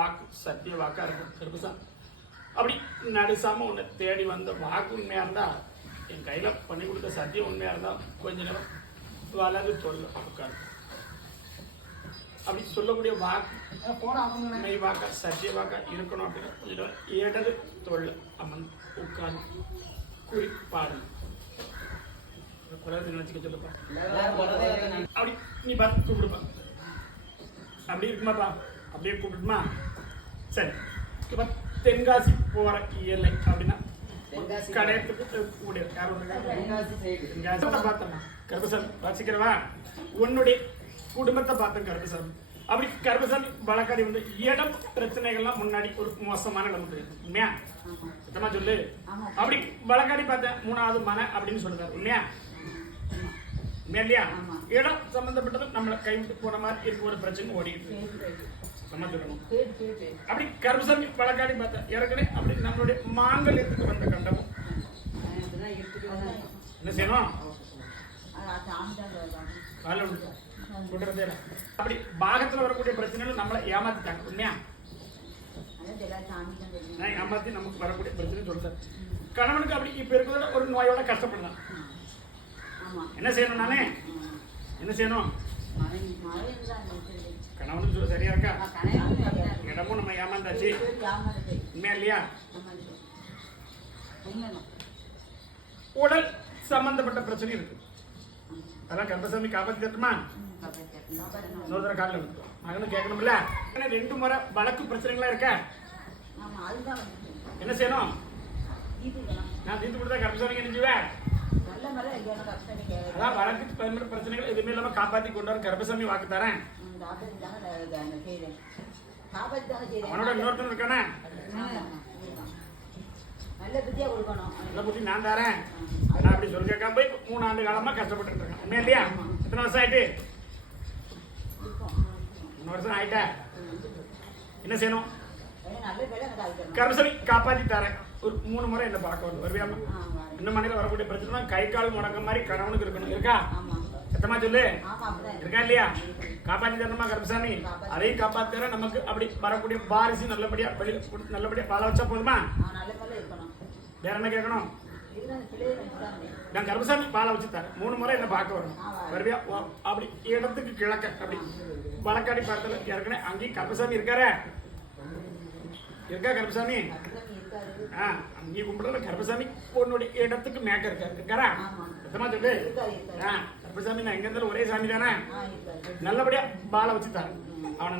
வாக்கு சத்திய வாக்கா இருக்கும் கருப்புசா. அப்படி நடுசாம உன்னை தேடி வந்த வாக்கு உண்மையா இருந்தா, என் கையில பண்ணி கொடுத்த சத்தியம் உண்மையா இருந்தா கொஞ்ச நேரம் வலது தொழில் உட்காரு. அப்படி சொல்லக்கூடிய வாக்கு மெய் வாக்கா சத்திய வாக்கா இருக்கணும் அப்படின்னா கொஞ்ச நேரம் இடது தொழில் அம்மன் உட்கார்ந்து குறிப்பாடு நினைச்சுக்க சொல்லுப்பா. அப்படி நீ பார்த்து கூப்பிடுப்பா. அப்படி இருக்குமாப்பா? அப்படியே கூப்பிடுமா? சரி. இப்ப தென்காசி போற எல்லை அப்படின்னா கடையத்துக்கு கூடிய பார்த்தோம் கருப்பசாமி வாசிக்கிறவா உன்னுடைய குடும்பத்தை பார்த்தோம் கருப்பசாமி. அப்படி கருப்பசாமி வழக்காடி வந்து இடம் பிரச்சனைகள்லாம் முன்னாடி ஒரு மோசமான நிலைமை உண்மையா சுத்தமா சொல்லு. அப்படி வழக்காடி பார்த்தேன் 3வது மன அப்படின்னு சொல்லுறாரு உண்மையா இல்லையா? இடம் சம்பந்தப்பட்டது நம்மளை கைவிட்டு போன மாதிரி இருக்க ஒரு பிரச்சனை ஓடிட்டு சொல்லணும். அப்படி கருப்பசாமி வழக்காடி பார்த்தா ஏற்கனவே அப்படி நம்மளுடைய மாங்கல்யத்துக்கு வந்த கண்டமும் என்ன செய்யணும்? அப்படி பாகத்துல வரக்கூடிய பிரச்சனைகள் நம்மளை ஏமாத்திட்டாங்க உண்மையா? ஏமாத்தி நமக்கு வரக்கூடிய பிரச்சனை சொல்றாரு. கணவனுக்கு அப்படி இப்ப இருக்கிற ஒரு நோயோட கஷ்டப்படுறான். என்ன செய்யணும்? நானே என்ன செய்யணும்? கணவனுக்கு சொல்ல சரியா இருக்கா? இடமும் நம்ம ஏமாந்தாச்சு உண்மையா இல்லையா? உடல் சம்பந்தப்பட்ட பிரச்சனை இருக்கு. அதெல்லாம் கருப்பசாமி காப்பாத்தி தட்டுமா? இன்னொரு காலில் இருக்கு மகனு கேட்கணும்ல. 2 முறை வழக்கு பிரச்சனைகளா இருக்க என்ன செய்யணும்? நான் தீர்த்து கொடுத்தா கருப்பசாமி நினைச்சுவேன். அதான் வழக்கு பிரச்சனைகள் எதுவுமே இல்லாம காப்பாத்தி கொண்டு வர கருப்பசாமி வாக்கு தரேன். அவனோட இன்னொருத்தன் இருக்கானே நல்ல புத்தி நான் தரேன். நான் அப்படி சொல்லி கேட்காம போய் 3 ஆண்டு காலமா கஷ்டப்பட்டு இருக்கேன் உண்மையா இல்லையா? எத்தனை வருஷம் ஆயிட்டு? 3 வருஷம் ஆயிட்ட. என்ன செய்யணும்? கருப்பசாமி காப்பாத்தி தரேன். ஒரு 3 முறை என்ன பார்க்க வந்து வருவியாம? இந்த மனையில வரக்கூடிய பிரச்சனை கை கால் முடக்க மாதிரி கணவனுக்கு இருக்கணும் இருக்கா? சத்தமா சொல்லு இருக்கா இல்லையா? காப்பாத்தி தரணுமா கருப்பசாமி? அதையும் காப்பாத்தி தர நமக்கு அப்படி வரக்கூடிய பாரிசு நல்லபடியா நல்லபடியா பால வச்சா போதுமா? வேற என்ன கேட்கணும்? நான் கருப்பசாமி பாலை வச்சு தரேன். 3 முறை என்ன பார்க்க வரணும் வருவியா? அப்படி இடத்துக்கு கிழக்க அப்படி வழக்காடி பார்த்தல ஏற்கனவே அங்கேயும் கருப்பசாமி இருக்காரு இருக்கா? கருப்பசாமி அங்கேயும் கும்பிடல கருப்பசாமி உன்னுடைய இடத்துக்கு மேக்க இருக்காரா? சுத்தமா சொல்லு. கருப்பசாமி நான் எங்க இருந்தாலும் ஒரே சாமி தானே நல்லபடியா பாலை வச்சு தரேன். அவனை